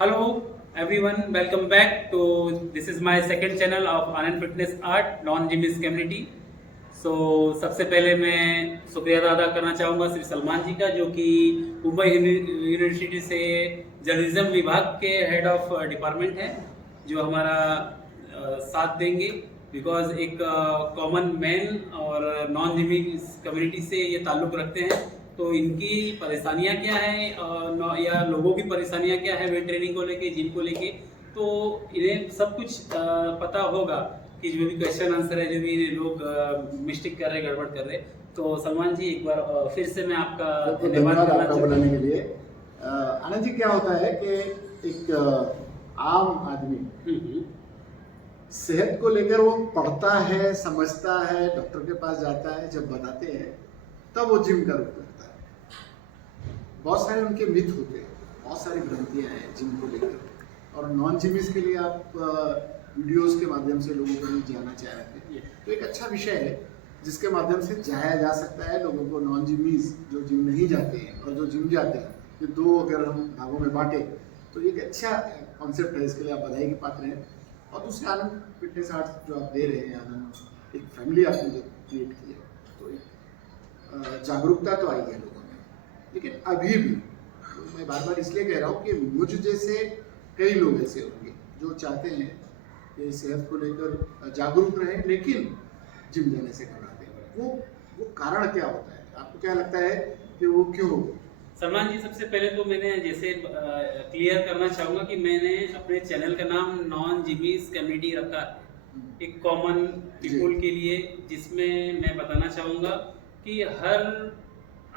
Hello everyone, welcome back to this is my second channel of Anand Fitness Art Non-Gym is Community. So सबसे पहले मैं शुक्रिया अदा करना चाहूँगा श्री सलमान जी का, जो कि मुंबई यूनिवर्सिटी से जर्नलिज्म विभाग के हेड ऑफ डिपार्टमेंट है, जो हमारा साथ देंगे। बिकॉज एक कॉमन मैन और नॉन जिमी कम्युनिटी से ये ताल्लुक़ रखते हैं, तो इनकी परेशानियां क्या हैं या लोगों की परेशानियां क्या है वेट ट्रेनिंग को लेके, जिम को लेके, तो इन्हें सब कुछ पता होगा कि जो भी क्वेश्चन आंसर है, जो भी लोग मिस्टेक कर रहे, गड़बड़ कर रहे। तो सलमान जी, एक बार फिर से मैं आपका धन्यवाद आपका बुलाने के लिए। आनंद जी, क्या होता है कि एक आम आदमी सेहत को लेकर वो पढ़ता है, समझता है, डॉक्टर के पास जाता है, जब बताते हैं तब वो जिम का रुख करता है। बहुत सारे उनके मिथ होते हैं, बहुत सारी भ्रांतियां हैं जिम को लेकर, और नॉन जिमिस के लिए आप वीडियोस के माध्यम से लोगों को जाना चाह रहे हैं, तो एक अच्छा विषय है जिसके माध्यम से जाया जा सकता है लोगों को। नॉन जिमीज जो जिम नहीं जाते हैं और जो जिम जाते हैं, ये दो अगर हम भागों में बांटे तो एक अच्छा कॉन्सेप्ट है, इसके लिए आप बधाई के पात्र हैं। और दूसरे आनंद फिटनेस आर्ट जो आप दे रहे हैं, आनंद एक फैमिली आपने जो क्रिएट की है, तो जागरूकता तो आई है लोगों में, लेकिन अभी भी तो मैं बार बार इसलिए कह रहा हूँ कि मुझ जैसे कई लोग ऐसे होंगे जो चाहते हैं कि सेहत को लेकर जागरूक रहें, लेकिन जिम जाने से घबराते हैं। वो कारण क्या होता है? आपको क्या लगता है कि वो क्यों? सलमान जी, सबसे पहले तो मैंने जैसे क्लियर करना चाहूँगा कि मैंने अपने चैनल का नाम नॉन जिमीज कम्युनिटी रखा है, एक कॉमन पीपुल के लिए, जिसमें मैं बताना चाहूँगा कि हर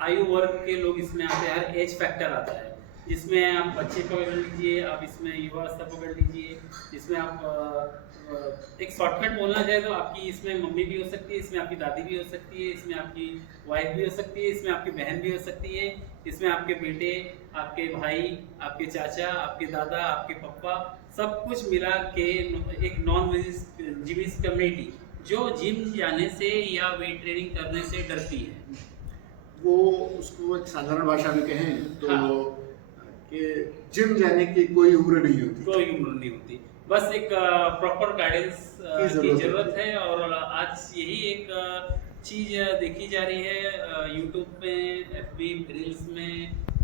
आयु वर्ग के लोग इसमें आते हैं, हर एज फैक्टर आता है, जिसमें आप बच्चे पकड़ लीजिए, आप इसमें युवावस्था पकड़ लीजिए, इसमें आप एक शॉर्टकट बोलना चाहे तो आपकी इसमें मम्मी भी हो सकती है, इसमें आपकी दादी भी हो सकती है, इसमें आपकी वाइफ भी हो सकती है, इसमें आपकी बहन भी हो सकती है, इसमें आपके बेटे, आपके भाई, आपके चाचा, आपके दादा, आपके पप्पा, सब कुछ मिला के एक नॉन जिमिस कम्युनिटी जो जिम जाने से या वेट ट्रेनिंग करने से डरती है। वो उसको एक साधारण भाषा में कहें तो हाँ। कि जिम जाने की कोई उम्र नहीं होती, कोई उम्र नहीं होती, बस एक प्रॉपर गाइडेंस की जरूरत है। और आज यही एक चीज देखी जा रही है यूट्यूब में, एफबी रील्स में,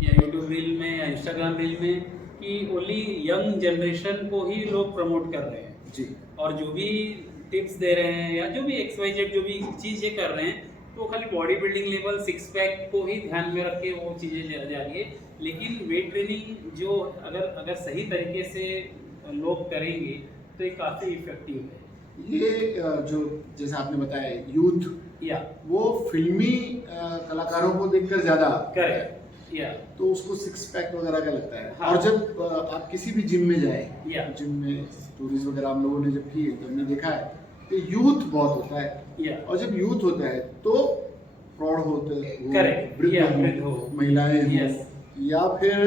या यूट्यूब रील में, या इंस्टाग्राम रील में, कि ओनली यंग जनरेशन को ही लोग प्रमोट कर रहे हैं जी। और जो भी टिप्स दे रहे हैं या जो भी XYZ जो भी चीज़ें कर रहे हैं, तो खाली body building level, six pack को ही ध्यान में रख के वो चीज़ें जा रही है। लेकिन वेट ट्रेनिंग जो अगर सही तरीके से लोग करेंगे तो ये काफ़ी इफेक्टिव है। ये जो जैसा आपने बताया यूथ, या वो फिल्मी कलाकारों को देखकर ज्यादा करेक्ट, या तो उसको सिक्स पैक वगैरह का लगता है। हाँ। और जब आप किसी भी जिम में जाए, या जिम में स्टोरीज वगैरह हम लोगों ने जब की तो हमने देखा है कि यूथ बहुत होता है, या और जब यूथ होता है तो प्रौढ़ होते हैं, करेक्ट, वृद्ध हो, महिलाएं हो, यस, या फिर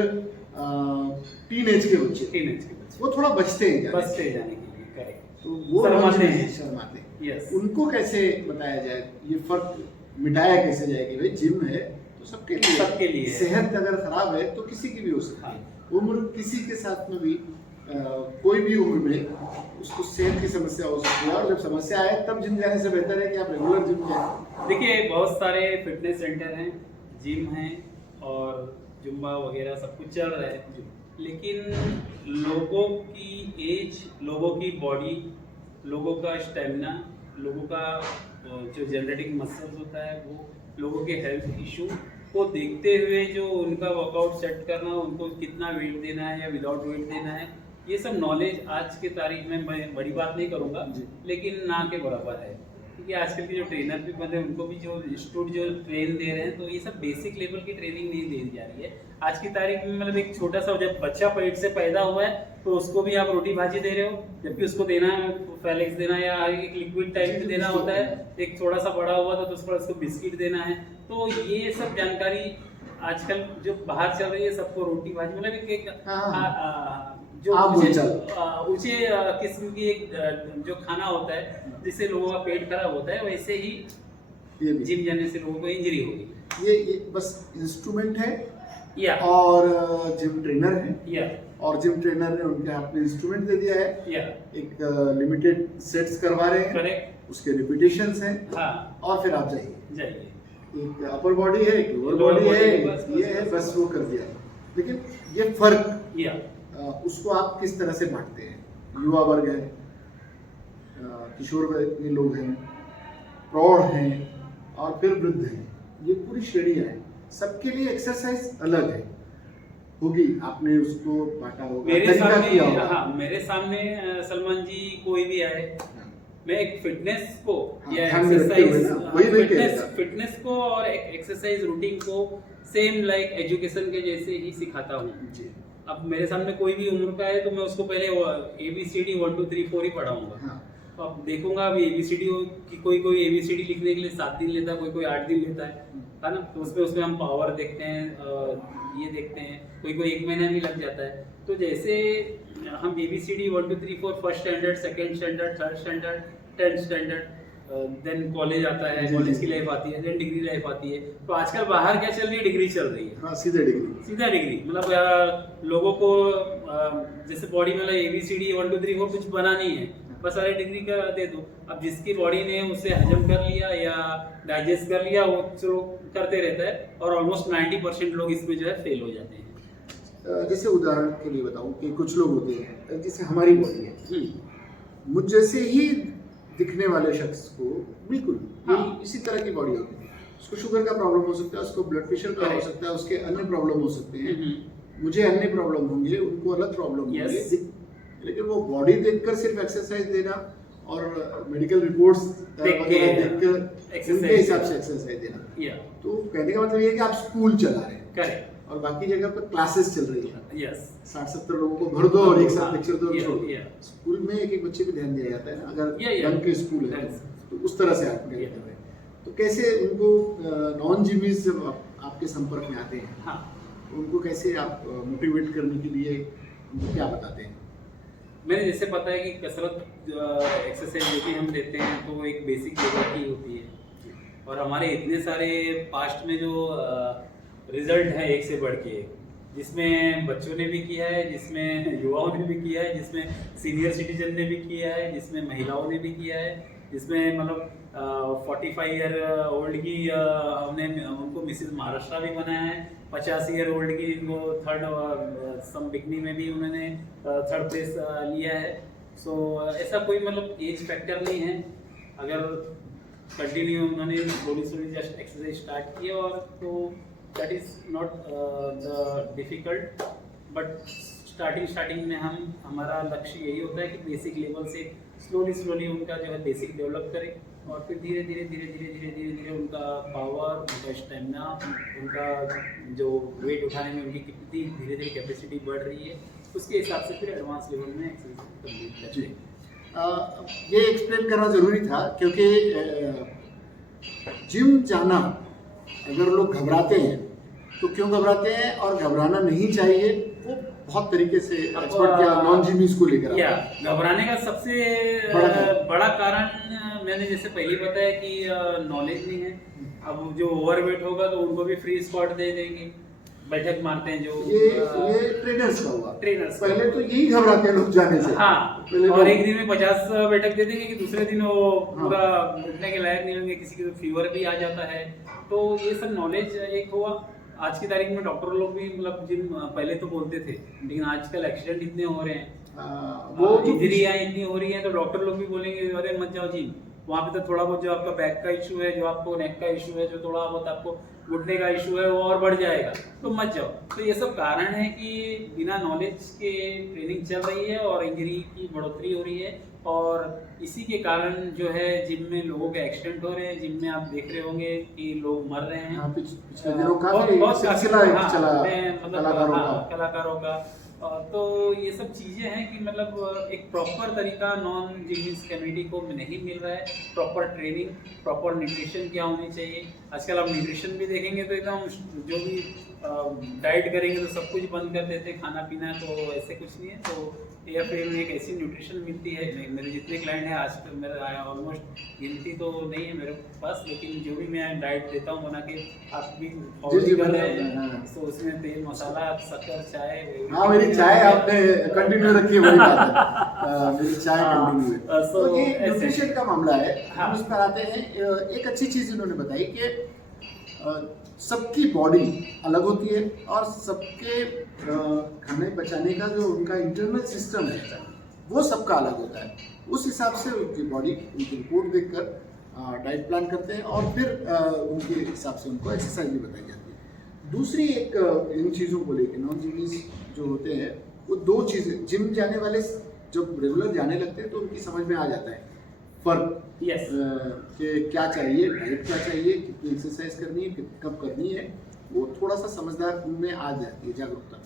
टीनेज के बच्चे, टीनेज के बच्चे वो थोड़ा बचते हैं जाने बचते से। जाने के लिए, करेक्ट, तो वो शर्माते हैं। शर्माते हैं। यस, उनको कैसे बताया जाए, ये फर्क मिटाया कैसे जाए कि भाई जिम है तो सबके लिए है। सेहत अगर खराब है तो किसी की भी हो सकती है। हाँ। उम्र किसी के साथ में भी कोई भी उम्र में उसको सेहत की समस्या हो सकती है, और जब समस्या आए तब जिम जाने से बेहतर है कि आप रेगुलर जिम जाएं। देखिए, बहुत सारे फिटनेस सेंटर हैं, जिम हैं, और जुम्बा वगैरह सब कुछ चल रहा है, लेकिन लोगों की एज, लोगों की बॉडी, लोगों का स्टेमिना, लोगों का जो जेनेटिक मसल्स होता है, वो लोगों के हेल्थ इशू को देखते हुए जो उनका वर्कआउट सेट करना, उनको कितना वेट देना है या विदाउट वेट देना है, ये सब नॉलेज आज के तारीख में मैं बड़ी बात नहीं करूँगा, लेकिन ना के बराबर है। क्योंकि आजकल के जो ट्रेनर भी बने, उनको भी जो इंस्टीट्यूट जो ट्रेन दे रहे हैं, तो ये सब बेसिक लेवल की ट्रेनिंग नहीं दी जा रही है आज की तारीख में। मतलब एक छोटा सा जब बच्चा पेट से पैदा हुआ है तो उसको भी आप रोटी भाजी दे रहे हो, जबकि उसको देना है फैलेक्स देना या एक लिक्विड टाइप में देना होता है। एक थोड़ा सा बड़ा हुआ था तो उस पर उसको बिस्किट देना है। तो ये सब जानकारी आजकल जो बाहर चल रही है, सबको रोटी भाजी, मतलब एक जो ऊंचे किस्म की एक जो खाना होता है जिससे लोगों का पेट खराब होता है, वैसे ही जिम जाने से लोगों को इंजरी होगी। ये बस इंस्ट्रूमेंट है या और जिम ट्रेनर है, या और जिम ट्रेनर ने उनके हाथ में इंस्ट्रूमेंट दे दिया है, या एक लिमिटेड सेट्स करवा रहे हैं, करेक्ट, उसके रिपीटेशंस हैं, हाँ और फिर आप जाइए। जाइए, एक अपर बॉडी है, एक लोअर Lower बॉडी body है, है, बस, ये बस, है, बस, बस वो कर दिया। लेकिन ये फर्क या उसको आप किस तरह से बांटते हैं? युवा वर्ग है, किशोर वर्ग के लोग हैं, प्रौढ़ हैं, और फिर वृद्ध हैं, ये पूरी श्रेणियां हैं, सबके लिए एक्सरसाइज अलग है होगी, आपने उसको बांटा होगा, मेरे तरीका सामने, किया होगा। हाँ मेरे सामने सलमान जी कोई भी आए, मैं एक फिटनेस को हाँ, या ध्यान में रखते हुए एक्सरसाइज, ना, वही मैं कह रहा था। फिटनेस को और एक्सरसाइज रूटीन को सेम लाइक एजुकेशन के जैसे ही सिखाता हूँ। जी, अब मेरे सामने कोई भी उम्र का है तो मैं उसको पहले ABCD 1 2 3 4 ही पढ़ाऊंगा। हाँ, तो अब देखूंगा अभी ABCD की कोई ABCD लिखने के लिए 7 दिन लेता है, कोई 8 दिन लेता है ना। तो उसमें हम पावर देखते हैं, ये देखते हैं, कोई 1 महीना भी लग जाता है। तो जैसे हम ABCD 1 2 3 4 first standard, second standard, third standard, 10th standard, then college आता है, जी, कॉलेज जी। की लाइफ आती है, देन डिग्री लाइफ आती है। तो आजकल बाहर क्या चल रही है? डिग्री चल रही है, हाँ, सीधे डिग्री। सीधा डिग्री। मतलब लोगों को जैसे बॉडी में ABCD 1 2 3 4 कुछ बना नहीं है, बस सारे डिग्री का दे दो। अब जिसकी बॉडी ने उसे हजम कर लिया या डाइजेस्ट कर लिया, वो चलो करते रहता है, और ऑलमोस्ट 90% लोग इसमें जो है फेल हो जाते हैं। जैसे उदाहरण के लिए बताऊं कि कुछ लोग होते हैं, जैसे हमारी बॉडी है, मुझ जैसे ही दिखने वाले शख्स को बिल्कुल हाँ। इसी तरह की बॉडी होती है, उसको शुगर का प्रॉब्लम हो सकता है, उसको ब्लड प्रेशर का हो Correct. सकता है, उसके अन्य प्रॉब्लम हो सकते हैं, मुझे अन्य प्रॉब्लम होंगे, उनको अलग प्रॉब्लम Yes. होंगे। लेकिन वो बॉडी देखकर सिर्फ एक्सरसाइज देना और मेडिकल रिपोर्ट्स वगैरह देखकर exercise उनके हिसाब से देना। एक्सरसाइज देना, या तो कहने का मतलब ये है कि आप स्कूल चला रहे हैं करेक्ट, और बाकी जगह पर क्लासेस चल रही है, यस, 60-70 लोगों को भर दो और एक साथ हाँ, लेक्चर दो और yeah, छोड़ दो। yeah. स्कूल में एक बच्चे पे ध्यान दिया जाता है ना, अगर Yeah, yeah. ढंग के स्कूल है Yes. तो उस तरह से आप Yeah. कर रहे हैं। तो कैसे उनको नॉन जिमीज जब आपके संपर्क में आते हैं, हाँ। उनको कैसे आप मोटिवेट करने के लिए उनको क्या बताते हैं? मैंने जैसे पता है कि कसरत एक्सरसाइज जो भी हम देते हैं तो वो एक बेसिक लेवल की होती है, और हमारे इतने सारे पास्ट में जो रिजल्ट है एक से बढ़ के एक, जिसमें बच्चों ने भी किया है, जिसमें युवाओं ने भी किया है, जिसमें सीनियर सिटीजन ने भी किया है, जिसमें महिलाओं ने भी किया है, जिसमें मतलब 45 ईयर ओल्ड की हमने उनको मिसेस महाराष्ट्र भी बनाया है, 50 ईयर ओल्ड की जिनको थर्ड सम बिकनी में भी उन्होंने थर्ड प्लेस लिया है। सो ऐसा कोई मतलब एज फैक्टर नहीं है, अगर कंटिन्यू उन्होंने स्लोली जस्ट एक्सरसाइज स्टार्ट किया, और तो that is not the difficult, but starting में हमारा लक्ष्य यही होता है कि बेसिक लेवल से स्लोली उनका जो है बेसिक डेवलप करें, और फिर धीरे धीरे उनका पावर, उनका स्टेमिना, उनका जो वेट उठाने में उनकी कितनी धीरे धीरे कैपेसिटी बढ़ रही है, उसके हिसाब से फिर एडवांस लेवल में एक्सरसाइज कंप्लीट करते हैं। ये एक्सप्लेन करना जरूरी था, क्योंकि जिम जाना अगर लोग घबराते हैं तो क्यों घबराते हैं, और घबराना नहीं चाहिए, वो बहुत तरीके से एक्सपर्ट या नॉन जिमीज को लेकर या आते हैं। घबराने का सबसे बड़ा कारण मैंने जैसे पहले बताया कि नॉलेज नहीं है। अब जो ओवरवेट होगा तो उनको भी फ्री स्पॉट दे देंगे, बैठक मारते हैं जो ये ट्रेनर्स का हुआ। ट्रेनर्स पहले तो यही घबराते हैं लोग जाने से। हाँ, पहले और तो- एक दिन में 50 बैठक दे देंगे कि दूसरे दिन वो पूरा उठने के लायक नहीं होंगे, किसी को फीवर भी आ जाता है। तो ये सब नॉलेज एक हुआ। आज की तारीख में डॉक्टर लोग भी मतलब जिम पहले तो बोलते थे, लेकिन आजकल एक्सीडेंट इतने हो रहे हैं, वो जो इंजरियाँ इतनी हो रही हैं, तो डॉक्टर लोग भी बोलेंगे अरे मत जाओ जिम, वहाँ पे तो थोड़ा बहुत जो आपका बैक का इशू है, जो आपको नेक का इशू है, जो थोड़ा बहुत आपको घुटने का इशू है, वो और बढ़ जाएगा, तो मत जाओ। तो ये सब कारण है कि बिना नॉलेज के ट्रेनिंग चल रही है और इंजरी की बढ़ोतरी हो रही है, और इसी के कारण जो है जिम में लोगों के एक्सीडेंट हो रहे हैं। जिम में आप देख रहे होंगे कि लोग मर रहे हैं। पिछले दिनों काफी सिलसिला हाँ, चला मतलब कलाकारों हाँ, का। कलाकारों का। तो ये सब चीज़ें हैं कि मतलब एक प्रॉपर तरीका नॉन जिमिस कम्युनिटी को नहीं मिल रहा है। प्रॉपर ट्रेनिंग, प्रॉपर न्यूट्रिशन क्या होनी चाहिए। आजकल आप न्यूट्रिशन भी देखेंगे तो एकदम जो भी डाइट करेंगे तो सब कुछ बंद कर देते, खाना पीना, तो ऐसे कुछ नहीं है। तो AFA में एक ऐसी न्यूट्रिशन मिलती है, मेरे जितने क्लाइंट हैं आज तक, मेरा ऑलमोस्ट गिनती तो नहीं है मेरे पास, लेकिन जो भी मैं डाइट देता हूँ बना के, आप भी जी, कर रहे हाँ। हैं, तो उसमें तेल मसाला, शक्कर, चाय। हाँ, मेरी चाय आपने कंटिन्यू रखी है, बड़ी बात है। मेरी चाय कंटिन्यू है। तो ये न्यूट्रिशन का मामला है। हाँ। हम उस पर आते हैं। एक अच्छी चीज़ इन्होंने बताई कि सबकी बॉडी अलग होती है और सबके खाने पचाने का जो उनका इंटरनल सिस्टम है वो सबका अलग होता है। उस हिसाब से उनकी बॉडी उनकी रिपोर्ट देखकर डाइट प्लान करते हैं और फिर उनके हिसाब से उनको एक्सरसाइज भी बताई जाती है। दूसरी एक इन चीज़ों को लेकर नॉन जिम्स जो होते हैं वो दो चीज़ें, जिम जाने वाले जब रेगुलर जाने लगते हैं तो उनकी समझ में आ जाता है फर्क। यस। कि क्या चाहिए, डाइट क्या चाहिए, कितनी एक्सरसाइज करनी है, कब करनी है, वो थोड़ा सा समझदार में आ जाती है जागरूकता।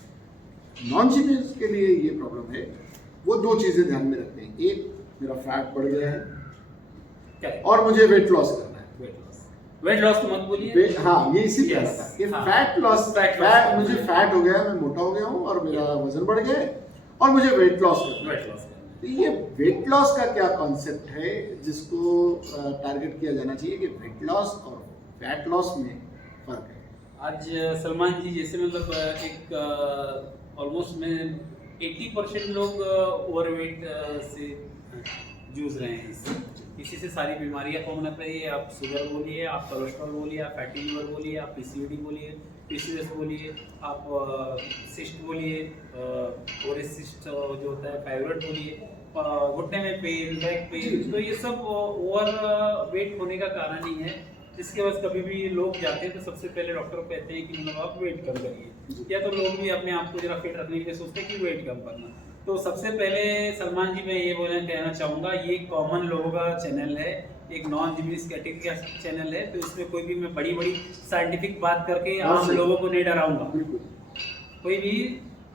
नॉन जिम्स के लिए ये प्रॉब्लम है, वो दो चीज़ें ध्यान में रखते हैं। एक, मेरा फैट बढ़ गया है और मुझे वेट लॉस करना है। वेट लॉस तो मत बोलिए। हाँ, ये इसी तरह था कि हाँ। फैट लॉस, मुझे फैट हो गया, मैं मोटा हो गया हूँ और मेरा वजन बढ़ गया है और मुझे वेट लॉस करना है। तो ये वेट लॉस का क्या कॉन्सेप्ट है जिसको टारगेट किया जाना चाहिए कि वेट लॉस और फैट लॉस में फर्क है? आज सलमान जी जैसे मतलब एक ऑलमोस्ट में 80% लोग ओवरवेट से जूझ रहे हैं। इसी से सारी बीमारियां कॉमन होती है। आप शुगर बोलिए, आप कोलेस्ट्रॉल बोलिए, आप फैटी लिवर बोलिए, आप PCOD बोलिए, PCOS बोलिए, आप सिस्ट बोलिए, सिस्ट जो होता है, फाइब्रॉइड बोलिए, घुटने में पेन, बैक पेन, तो ये सब ओवर वेट होने का कारण ही है। जिसके बाद कभी भी लोग जाते हैं तो सबसे पहले डॉक्टर कहते हैं कि मतलब आप वेट कम करिए, या तो लोग भी अपने आप को जरा फिट रखने के लिए सोचते हैं कि वेट कम करना। तो सबसे पहले सलमान जी मैं ये कहना चाहूँगा, ये कॉमन लोगों का चैनल है, एक नॉन जिम्स कैटेगरी का चैनल है, तो इसमें कोई भी मैं बड़ी साइंटिफिक बात करके आम लोगों को नहीं डराऊंगा। कोई भी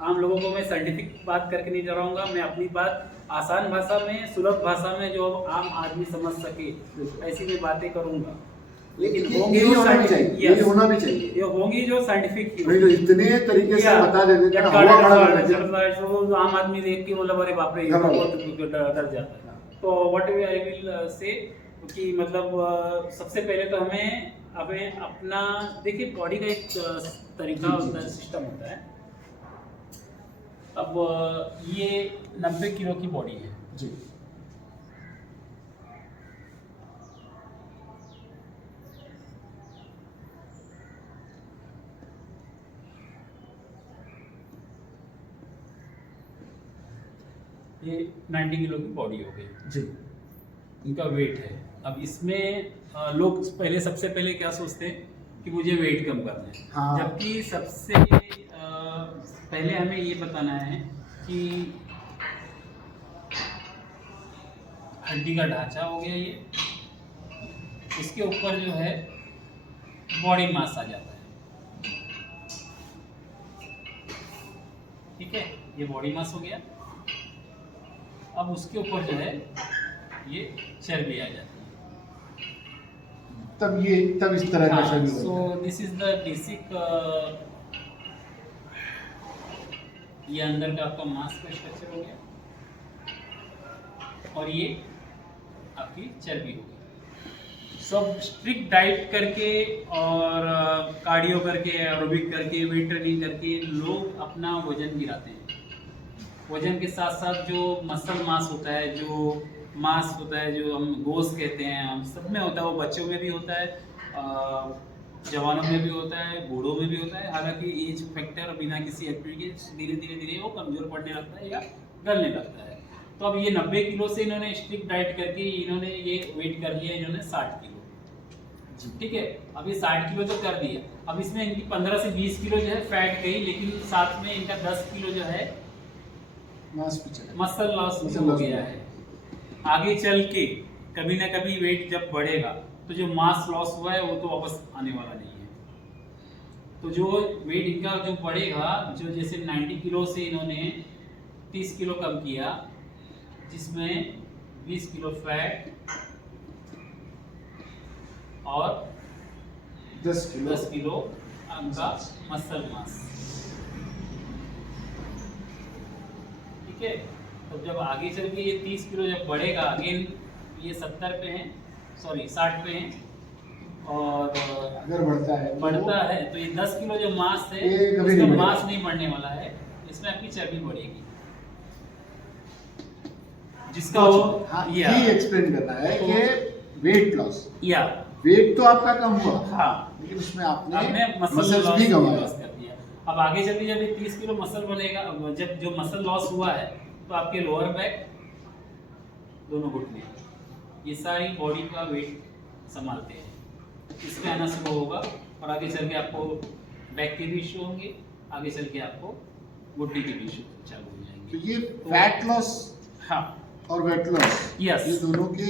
आम लोगों को मैं साइंटिफिक बात करके नहीं डराऊंगा। मैं अपनी बात आसान भाषा में, सुलभ भाषा में, जो आम आदमी समझ सके, ऐसी मैं बातें करूंगा। लेकिन होंगी ये होना भी चाहिए, ये होना भी चाहिए, ये होंगी जो साइंटिफिक की। नहीं तो इतने तरीके से बता देते हैं, तो आम आदमी देख के मतलब अरे बाप रे, बहुत डर जाता है। तो व्हाट आई विल से कि मतलब सबसे पहले तो हमें अपना देखिए, बॉडी का एक तरीका होता है, सिस्टम होता है। अब ये 90 किलो की बॉडी है जी, ये 90 किलो की बॉडी हो गई जी, इनका वेट है। अब इसमें लोग सबसे पहले क्या सोचते हैं कि मुझे वेट कम करना है। हाँ। जबकि सबसे पहले हमें ये बताना है कि हड्डी का ढांचा हो गया ये, इसके ऊपर जो है बॉडी मास आ जाता है। ठीक है, ये बॉडी मास हो गया। अब उसके ऊपर जो है ये चर्बी आ जाती है। तब इस तरह का शरीर होता है। So this is the basic, ये अंदर का आपका मांस का स्ट्रक्चर हो गया और ये आपकी चर्बी हो गई। सब स्ट्रिक्ट डाइट करके और कार्डियो करके, एरोबिक करके, वेट ट्रेनिंग करके लोग अपना वजन गिराते हैं। वजन के साथ साथ जो मसल मास होता है, जो मास होता है, जो हम गोश्त कहते हैं, हम सब में होता है। वो बच्चों में भी होता है, जवानों में भी होता है, बूढ़ों में भी होता है। हालांकि एज फैक्टर बिना किसी एक्टिविटी के धीरे धीरे वो कमजोर पड़ने लगता है या गलने लगता है। तो अब ये 90 किलो से इन्होंने स्ट्रिक्ट डाइट करके इन्होंने ये वेट कर लिया, इन्होंने 60 किलो। ठीक है, अब ये 60 किलो तो कर दिया। अब इसमें इनकी 15 से 20 किलो जो है फैट गई, लेकिन साथ में इनका 10 किलो जो है मसल लॉस हो गया है। आगे चल के कभी ना कभी वेट जब बढ़ेगा तो जो मास लॉस हुआ है वो तो वापस आने वाला नहीं है। तो जो वेट इनका जो बढ़ेगा, जो जैसे 90 किलो से इन्होंने 30 किलो कम किया, जिसमें 20 किलो फैट और 10 किलो आपका मसल मास। ठीक है, तो जब आगे चल के ये 30 किलो जब बढ़ेगा, अगेन ये 70 पे हैं, सॉरी 60 पे हैं, और अगर बढ़ता है तो ये 10 किलो जो मास है ये कभी इसका नहीं बढ़ेगा। मास नहीं बढ़ने वाला है, इसमें आपकी चर्बी बढ़ेगी, जिसका वो हाँ, या ये एक्सप्लेन करना है तो- कि वेट लॉस, या वेट तो आपका कम हुआ, हाँ, लेकिन उसमें आपने आपने मसल मसल्स लॉस भी गंवाए। लॉस कर दिया। अब आगे चल के जब ये 30 किलो मसल बनेगा, अब जब जो मसल लॉस हुआ है तो आपके लोअर बैक, दोनों घुटने, ये सारी बॉडी का वेट संभालते हैं, इसमें आना शुरू होगा, और आगे चल के आपको बैक के भी इशू होंगे, आगे चल के आपको घुटने के भी इशू चालू हो जाएंगे। तो ये फैट लॉस हाँ, और वेट लॉस, Yes. ये दोनों के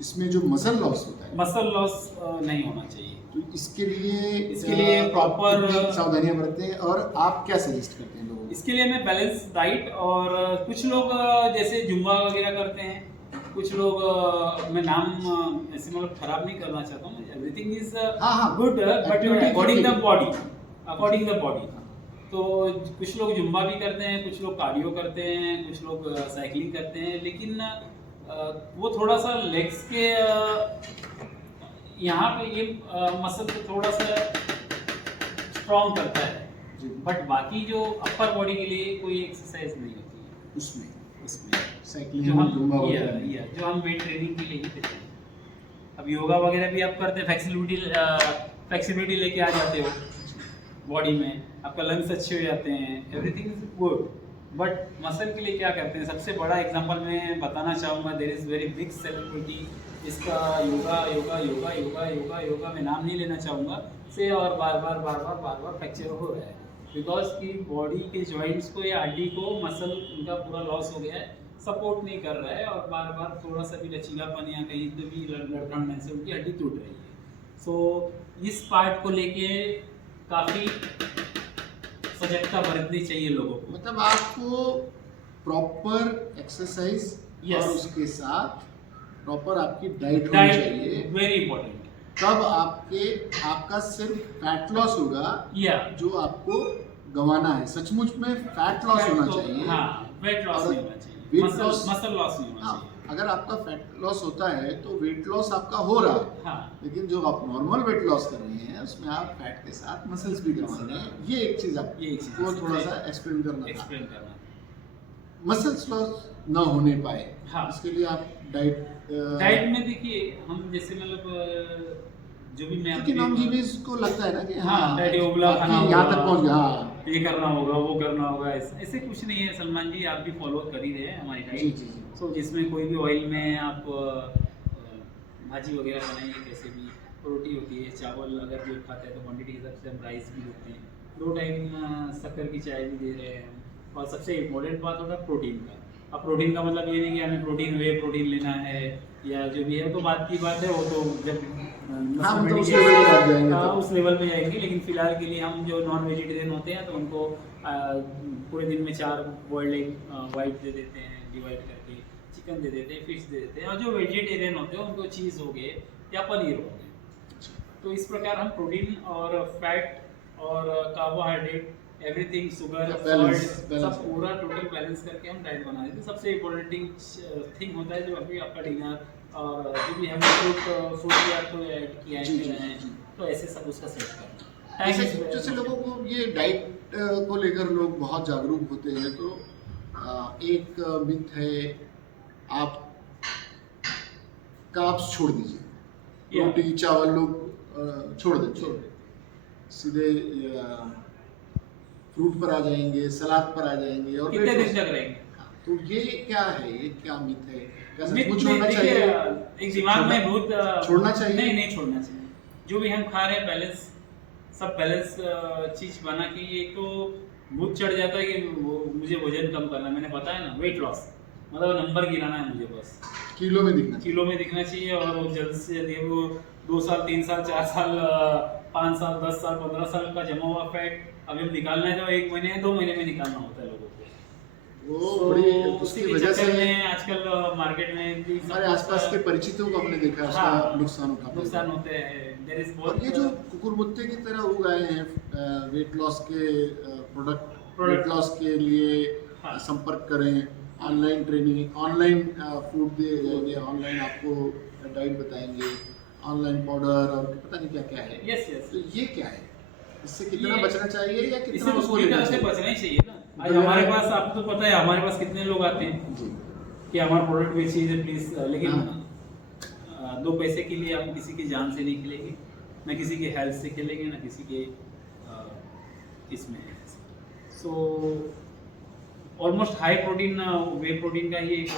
इसमें जो मसल लॉस होता है, मसल लॉस नहीं होना चाहिए। तो इसके लिए लिए proper- कितनी सावधानियां बरतते हैं और आप क्या सजेस्ट करते हैं लोगों को? इसके लिए मैं बैलेंस डाइट, और कुछ लोग जैसे जुम्बा वगैरह करते हैं, कुछ लोग मैं नाम ऐसे मतलब खराब नहीं करना चाहता हूँ, एवरीथिंग इज हाँ, good, but activity according the ठीक है। Body, according the body. तो कुछ लोग जुम्बा भी करते हैं, कुछ लोग कार्डियो करते हैं, कुछ लोग साइकिलिंग करते हैं, लेकिन वो थोड़ा सा लेग्स के यहाँ पे ये मसल को थोड़ा सा स्ट्रॉन्ग करता है, जी। बट बाकी जो अपर बॉडी के लिए कोई एक्सरसाइज नहीं होती है उसमें उसमें, साइकिलिंग, जो हम जुम्बा या वगैरह में। जो हम वेट ट्रेनिंग के लिए ही देते हैं। अब योगा वगैरह भी आप करते हैं, फ्लेक्सिबिलिटी लेके आ जाते हो बॉडी में, आपका लंग्स अच्छे हो जाते हैं, everything is good, but muscle के लिए क्या करते हैं? सबसे बड़ा एग्जांपल मैं बताना चाहूँगा, there is very big celebrity, इसका योगा मैं नाम नहीं लेना चाहूँगा से, और बार बार फ्रैक्चर हो रहा है, बिकॉज की बॉडी के जॉइंट्स को या हड्डी को मसल उनका पूरा लॉस हो गया है, सपोर्ट नहीं कर रहा है, और बार बार थोड़ा सा भी लचीलापन या कहीं पे भी लड़खड़ने से उनकी हड्डी टूट रही है। सो इस पार्ट को लेके काफ़ी सजगता बरतनी चाहिए लोगों को। मतलब आपको प्रॉपर एक्सरसाइज Yes. और उसके साथ प्रॉपर आपकी डाइट होनी चाहिए, डाइट वेरी इंपॉर्टेंट। तब आपका सिर्फ फैट लॉस होगा या जो आपको गंवाना है। सचमुच में फैट लॉस होना चाहिए। हाँ, वेट लॉस और नहीं होना चाहिए, weight loss- मसल लॉस नहीं होना हाँ, चाहिए। अगर आपका फैट लॉस होता है तो वेट लॉस आपका हो रहा है, हाँ, लेकिन जो आप नॉर्मल वेट लॉस कर रहे हैं उसमें आप फैट के साथ मसल्स भी करवा रहे हैं। ये एक चीज आप ये एक चीज वो थोड़ा सा एक्सप्लेन करना था। एक्सप्लेन करना। मसल्स लॉस ना होने पाए, हाँ। इसके लिए आप डाइट डाइट में देखिए, हम जैसे मतलब जो भी मैं क्योंकि नॉन जीवीज को लगता है ना कि हाँ, डाइट उबला खाना बाकी यहाँ तक होगा। पहुँच गया। हाँ, ये करना होगा, वो करना होगा, ऐसे कुछ नहीं है सलमान जी, आप भी फॉलो कर ही रहे हैं हमारी जी डाइट। जी जी। सो जिसमें कोई भी ऑयल में आप भाजी वगैरह बनाइए, कैसे भी रोटी होती है, चावल अगर जो खाते हैं तो क्वान्टिटी के हिसाब से हम राइस भी देते हैं, 2 टाइम शक्कर की चाय भी दे रहे हैं, और सबसे इम्पोर्टेंट बात होता है प्रोटीन का। अब प्रोटीन का मतलब ये नहीं कि हमें प्रोटीन लेना है या जो भी है, तो बात की बात है, वो तो जब हाँ, मतलब उस लेवल पे आप जाएंगे हाँ, तब। उस लेवल पे जाएंगे, लेकिन फिलहाल के लिए हम जो नॉन वेजिटेरियन होते हैं तो उनको पूरे दिन में 4 बॉइल्ड एग वाइट दे देते हैं, डिवाइड करके चिकन दे देते हैं, फिश दे देते हैं, और जो वेजिटेरियन होते हैं उनको चीज़ हो गए या पनीर हो गए। तो इस प्रकार हम प्रोटीन और फैट और carbohydrate, everything, sugar, Balance, salt, balance। सब पूरा टोटल बैलेंस करके हम डाइट बना देते हैं। सबसे इम्पोर्टेंट थिंग होता है जो अभी आपका डिनर और जो भी हमने फ्रूट भी आपको ऐड किया जी, जी, है, जी। तो ऐसे सब उसका सेट करना। जैसे लोगों को ये डाइट को लेकर लोग बहुत जागरूक होते हैं, तो एक मिथ है, आप कार्ब्स छोड़ दीजिए, Yeah. रोटी चावल लोग छोड़ देते छोड़ हैं, सीधे फ्रूट पर आ जाएंगे, सलाद पर आ जाएंगे, और कितने weight दिन loss। तक रहेंगे? तो ये क्या है, ये क्या मिथ है? क्या मिथ सचमुच में छोड़ना देखिए, चाहिए? एक दिमाग में बहुत छोड़ना चाहिए? नहीं छोड़ना चाहिए। जो भी हम खा रहे हैं बैलेंस, सब बैलेंस चीज बना के, एक तो भूत चढ़ जाता है कि वो मुझे वजन कम करना है, मैंने बताया ना, वेट लॉस मतलब नंबर गिराना है मुझे, बस किलो में दिखना चाहिए। किलो में दिखना चाहिए, और वो जल्द से जल्द वो 2 साल 3 साल 4 साल 5 साल 10 साल 15 साल का जमा हुआ फैट अभी हम निकालना है, तो 1 महीने 2 महीने में निकालना होता है लोगों को। वो So, बड़ी उसी उसकी के वजह चक्कर से में आजकल मार्केट में भी सब हमारे आसपास के परिचितों को हमने देखा है, उसका हाँ, नुकसान उठाते नुकसान होते हैं। देयर इज और ये जो कुकुरमुत्ते की तरह उग आए हैं वेट लॉस के प्रोडक्ट वेट लॉस के लिए हाँ। संपर्क करें, ऑनलाइन ट्रेनिंग, ऑनलाइन फूड दिए जाएंगे, ऑनलाइन आपको डाइट बताएंगे, ऑनलाइन पाउडर और पता नहीं क्या क्या है। यस यस, तो ये क्या है, इससे कितना ये- बचना चाहिए या इससे कितना तो उसको पूरी लेना तरह से चाहिए? बचना ही चाहिए ना। आज तो हमारे लेना- पास, आपको तो पता है हमारे पास कितने लोग आते हैं जी कि हमारा प्रोडक्ट बेचिए प्लीज, लेकिन हाँ। दो पैसे के लिए हम किसी की जान से नहीं खेलेंगे, ना किसी के हेल्थ से खेलेंगे, ना किसी के इसमें। सो ऑलमोस्ट हाई प्रोटीन वे प्रोटीन का ही एक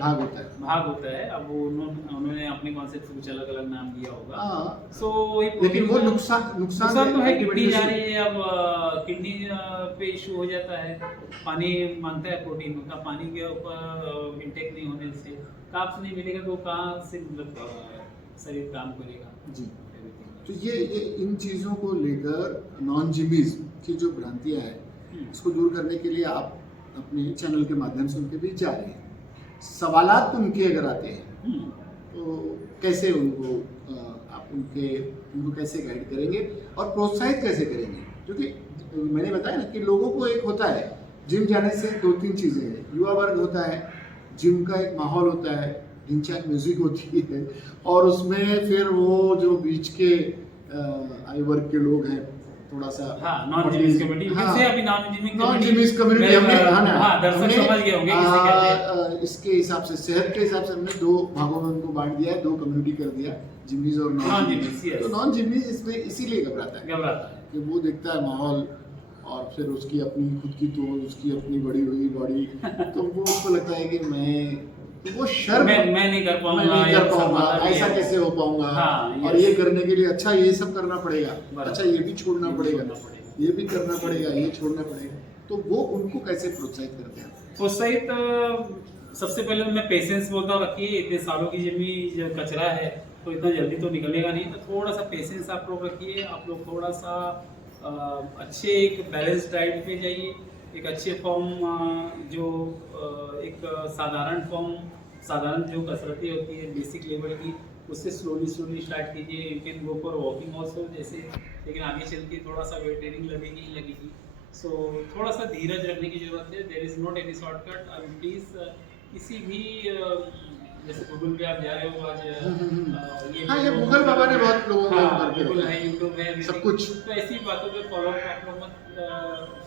भाग होता है। अब वो उन्होंने अपने कॉन्सेप्ट से कुछ अलग अलग नाम दिया होगा। हाँ। सो लेकिन वो नुकसान तो है, की किडनी वजह जा से- रही है। अब किडनी पे इशू हो जाता है, पानी मांगता है, प्रोटीन का पानी के ऊपर इंटेक नहीं होने से, कार्ब्स नहीं मिलेगा तो कहाँ से मतलब शरीर काम करेगा। जी। तो ये इन चीज़ों को लेकर नॉन जिमीज की जो भ्रांतियाँ हैं इसको दूर करने के लिए आप अपने चैनल के माध्यम से उनके बीच जा रहे हैं। सवालात उनके अगर आते हैं तो कैसे उनको आप उनको कैसे गाइड करेंगे और प्रोत्साहित कैसे करेंगे? क्योंकि मैंने बताया ना कि लोगों को एक होता है, जिम जाने से 2-3 चीज़ें हैं। युवा वर्ग होता है, जिम का एक माहौल होता है, ढिंचैक म्यूजिक होती है, और उसमें फिर वो जो बीच के आयु वर्ग के लोग हैं थोड़ा सा नॉन जिमिस कम्युनिटी, हाँ, से अभी नॉन जिमिस कम्युनिटी हमने दर्शक समझ गए होंगे किसे कहते हैं। इसके हिसाब से सेहत के हिसाब से हमने 2 भागों में उनको बांट दिया है, 2 कम्युनिटी कर दिया, जिमीज और नॉन जिमीज। तो नॉन जिमीज इसमें इसीलिए घबराता है कि वो देखता है माहौल और फिर उसकी अपनी खुद की तो उसकी अपनी बड़ी हुई बॉडी तो वो उसको लगता है कि तो वो शर्म मैं नहीं कर पाऊंगा, ऐसा कैसे हो पाऊंगा। हाँ, और ये करने के लिए अच्छा ये सब करना पड़ेगा, बराबर। अच्छा ये भी छोड़ना पड़ेगा, ये भी करना पड़ेगा, ये छोड़ना पड़ेगा। तो वो उनको कैसे प्रोत्साहित करते हैं? प्रोत्साहित सबसे पहले मैं पेशेंस बोलता हूँ, रखिए। इतने सालों की जमी जो कचरा है तो इतना जल्दी तो निकलेगा नहीं, तो थोड़ा सा पेशेंस आप लोग रखिए। आप लोग थोड़ा सा अच्छे एक बैलेंस डाइट पे जाइए, एक अच्छे फॉर्म जो एक साधारण जो कसरतें होती है बेसिक लेवल की, उससे स्लोली स्टार्ट कीजिए। You can go for walking also जैसे, लेकिन आगे चल के थोड़ा सा वेट ट्रेनिंग लगेगी। सो थोड़ा सा धीरज रखने की जरूरत है। There is not any shortcut. अब प्लीज किसी भी जैसे गूगल पे आप जा रहे हो आज, ये गूगल बाबा ने बहुत लोगों को करके गूगल रखा है, है, यूट्यूब है, सब कुछ। तो ऐसी बातों पे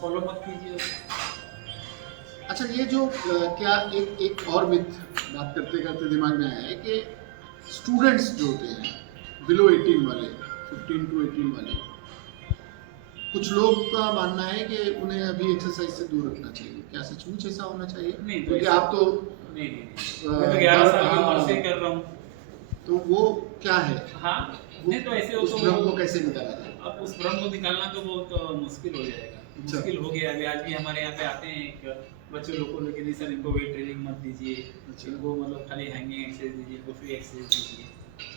फॉलो मत कीजिए। अच्छा, ये जो क्या एक और मिथ बात करते करते दिमाग में आया है कि स्टूडेंट्स जो होते हैं बिलो 18 वाले, 15 to 18 वाले, कुछ लोग का मानना है कि उन्हें अभी एक्सरसाइज से दूर रखना चाहिए। क्या सचमुच ऐसा होना चाहिए? नहीं, क्योंकि आप तो नहीं, मैं तो 11 साल की उम्र से कर रहा हूँ। तो वो क्या है? हाँ, नहीं तो ऐसे हो उस तो भ्रम को कैसे निकाला जाए? अब उस भ्रम को निकालना तो बहुत मुश्किल हो जाएगा। अच्छा। मुश्किल हो गया। अभी आज भी हमारे यहाँ पे आते हैं एक बच्चे लोग को लेके, नहीं सर इनको वेट ट्रेनिंग मत दीजिए, इनको मतलब खाली हैंगिंग एक्सरसाइज दीजिए, पुशी एक्सरसाइज दीजिए।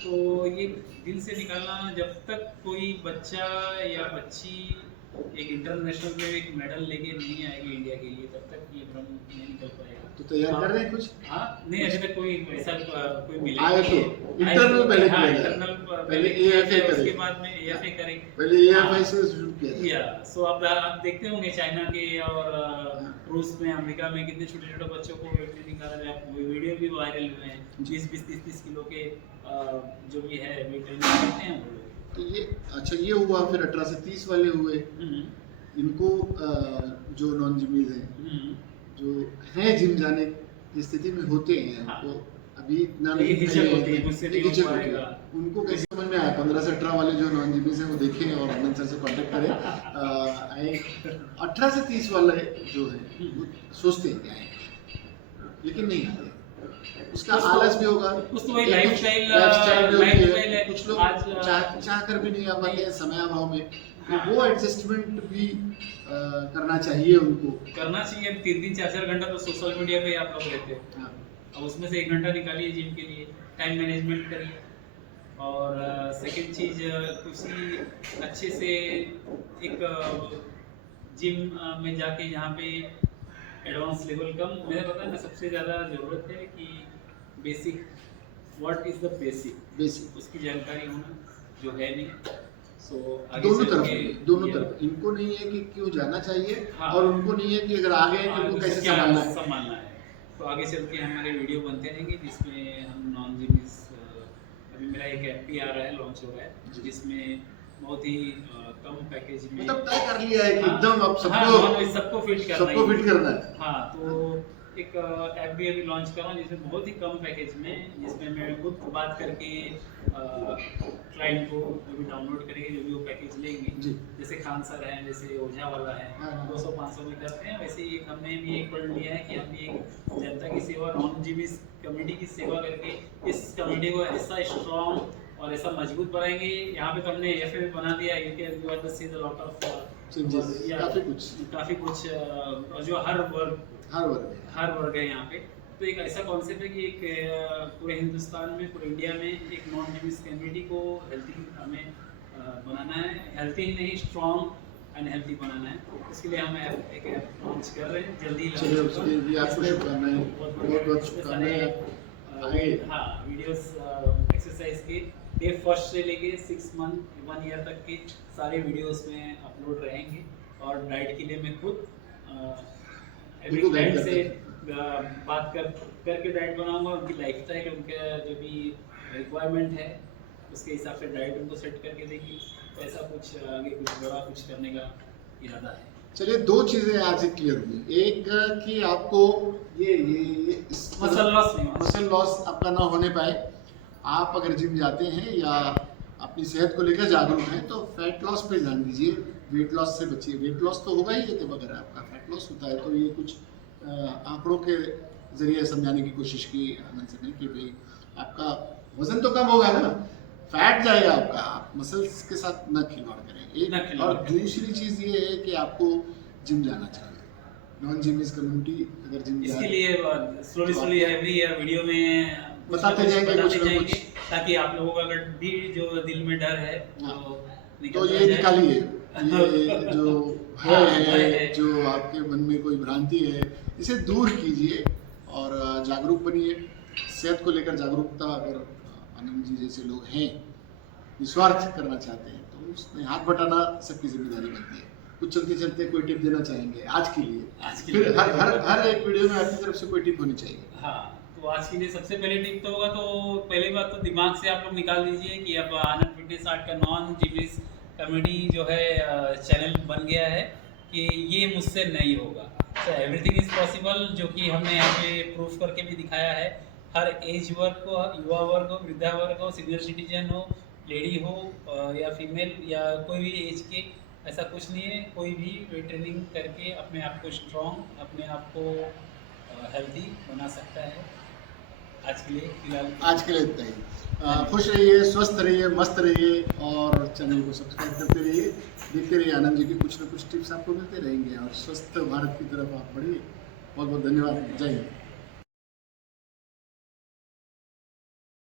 तो ये दिल से निकालना, जब तक कोई बच्चा या बच्ची एक इंटरनेशनल में एक मेडल लेके नहीं आएगी इंडिया के लिए, तब तक ये भ्रम नहीं निकल पाएगा। तो तैयार कर रहे हैं कुछ? हाँ, नहीं अभी तक कोई ऐसा कोई मिला आए तो इंटरनल पहले किया जाए। इंटरनल पहले AFA करें, उसके बाद में AFA करें। पहले AFI से शुरू किया जाए। या सो आप देखते होंगे चाइना के और रूस में, अमेरिका में कितने छोटे छोटे बच्चों को वेट ट्रेनिंग करा रहे हैं। वीडियो भी वायरल हुए हैं, 20-30 किलो के जो भी है वेट ट्रेनिंग करते हैं वो लोग। तो ये अच्छा, ये हुआ। फिर 18 से 30 वाले हुए, इनको जो नॉन जिमीज हैं, जो हैं जिम जाने की स्थिति में होते हैं, हाँ। तो अभी इतना ये हिचक होती है, मुझसे नहीं हो पाएगा। उनको कैसे समझ में आया? 15 से 18 वाले जो नॉन जिमीज हैं वो देखें और आनंद सर से कांटेक्ट करें। आए 18 से 30 वाले जो है वो सोचते हैं क्या है, लेकिन नहीं आते। उसका आलस भी होगा, कुछ तो वही लाइफस्टाइल भी होती है। है। कुछ लोग आज चाह कर भी नहीं आ पाते हैं समय अभाव में। तो वो एडजस्टमेंट भी करना चाहिए उनको। करना चाहिए। 3-3, 4-4 घंटा तो सोशल मीडिया पे आप लोग रहते हो। हाँ। अब उसमें से 1 घंटा निकालिए जिम के लिए, टाइम मैनेजमेंट करिए। और सेकंड चीज़, किसी अच्छे से एक जिम में जाके जहाँ पे एडवांस लेवल कम, मुझे पता है ना सबसे ज़्यादा ज़रूरत है कि basic, what is the basic, basic उसकी जानकारी होना। जो है नहीं। सो दोनों तरफ इनको नहीं है कि क्यों जाना चाहिए, हाँ, और उनको नहीं है कि अगर आ गए तो उनको कैसे संभालना है। तो आगे चल के हमारे वीडियो बनते रहेंगे जिसमें हम नॉन जिमिस, अभी मेरा एक एफपी आ रहा है, लॉन्च हो रहा है, जिसमें बहुत ही कम पैकेज में, मतलब तय कर लिया है कि हाँ, एकदम अब सबको फिट करना है। है। हाँ, तो एक ऐप भी अभी लॉन्च कर रहा हूँ जिसमें बहुत ही कम पैकेज में, जिसमें मैं खुद बात करके क्लाइंट को जो भी डाउनलोड करेंगे, जो भी वो पैकेज लेंगे, जैसे खान सर हैं, जैसे ओझा वाला है, 200-500 में करते हैं, वैसे ही हमने भी एक पढ़ लिया है कि हम भी एक जनता की सेवा, नॉन जिमिस कम्युनिटी की सेवा करके इस कम्युनिटी को ऐसा स्ट्रॉन्ग और ऐसा मजबूत बनाएंगे। यहाँ पे तो हमने एफ बना दिया, you can see the lot of काफ़ी कुछ, और जो हर वर्ग है यहाँ पे। तो एक ऐसा कॉन्सेप्ट है कि एक पूरे हिंदुस्तान में, पूरे इंडिया में एक नॉन जिमिस कम्युनिटी को हेल्थी हमें बनाना है, हेल्थी ही नहीं स्ट्रॉन्ग एंड हेल्थी बनाना है। इसके लिए हम एक ऐप लॉन्च कर रहे हैं, जल्दी हाँ, वीडियोस एक्सरसाइज के डे फर्स्ट से लेके 6 मंथ 1 ईयर तक के सारे वीडियोस में अपलोड रहेंगे। और डाइट के लिए मैं खुद एवरी क्लाइंट से बात करके डाइट बनाऊंगा, उनकी लाइफस्टाइल, उनका जो भी रिक्वायरमेंट है उसके हिसाब से डाइट उनको सेट करके देगी। तो ऐसा कुछ आगे कुछ बड़ा कुछ करने का इरादा है। चलिए, 2 चीजें आज क्लियर हुई। एक कि आपको ये मसल लॉस आपका ना होने पाए। आप अगर जिम जाते हैं या अपनी सेहत को लेकर जागरूक हैं तो फैट लॉस पे ध्यान दीजिए, वेट लॉस से बचिए। वेट लॉस तो होगा ही, लेकिन अगर आपका फैट लॉस होता है तो ये कुछ आंकड़ों के जरिए समझाने की कोशिश की आनंद सर ने कि भाई आपका वजन तो कम होगा ना, फैट जाएगा आपका, आप मसल्स के साथ न खिलवाड़ करें। और दूसरी चीज ये है कि आपको जिम जाना चाहिए। नॉन जिमिस कम्युनिटी अगर जिम इसके लिए स्लोली एवरी वीडियो में बताते जाएंगे ताकि आप लोगों का अगर भी जो दिल में डर है तो ये निकालिए, ये जो है जो आपके मन में कोई भ्रांति है इसे दूर कीजिए और जागरूक बनिए। सेहत को लेकर जागरूकता अगर आनंद जी जैसे लोग हैं निस्वार्थ करना चाहते हैं तो उसमें हाथ बटाना सबकी जिम्मेदारी बनती है। कुछ चलते चलते कोई टिप देना चाहेंगे आज के लिए? फिर हर एक वीडियो में आपकी तरफ से कोई टिप होनी चाहिए। हाँ, तो आज के लिए सबसे पहले टिप तो होगा, तो पहली बात तो दिमाग से आप लोग निकाल दीजिए कि अब आनंद फिटनेस आर्ट का नॉन जिमिस कम्युनिटी जो है चैनल बन गया है कि ये मुझसे नहीं होगा। तो एवरीथिंग इज पॉसिबल, जो कि हमने यहाँ पे प्रूफ करके भी दिखाया है। हर एज वर्ग को, युवा वर्ग हो, वृद्धा वर्ग हो, सीनियर सिटीजन हो, लेडी हो या फीमेल या कोई भी एज के, ऐसा कुछ नहीं है। कोई भी वेट ट्रेनिंग करके अपने आप को स्ट्रॉन्ग, अपने आप को हेल्दी बना सकता है। आज के लिए फिलहाल इतना ही। खुश रहिए, स्वस्थ रहिए, मस्त रहिए और चैनल को सब्सक्राइब करते रहिए, देखते रहिए। आनंद जी की कुछ न कुछ टिप्स आपको मिलते रहेंगे और स्वस्थ भारत की तरफ आप बढ़िए। बहुत बहुत धन्यवाद। जय हिंद।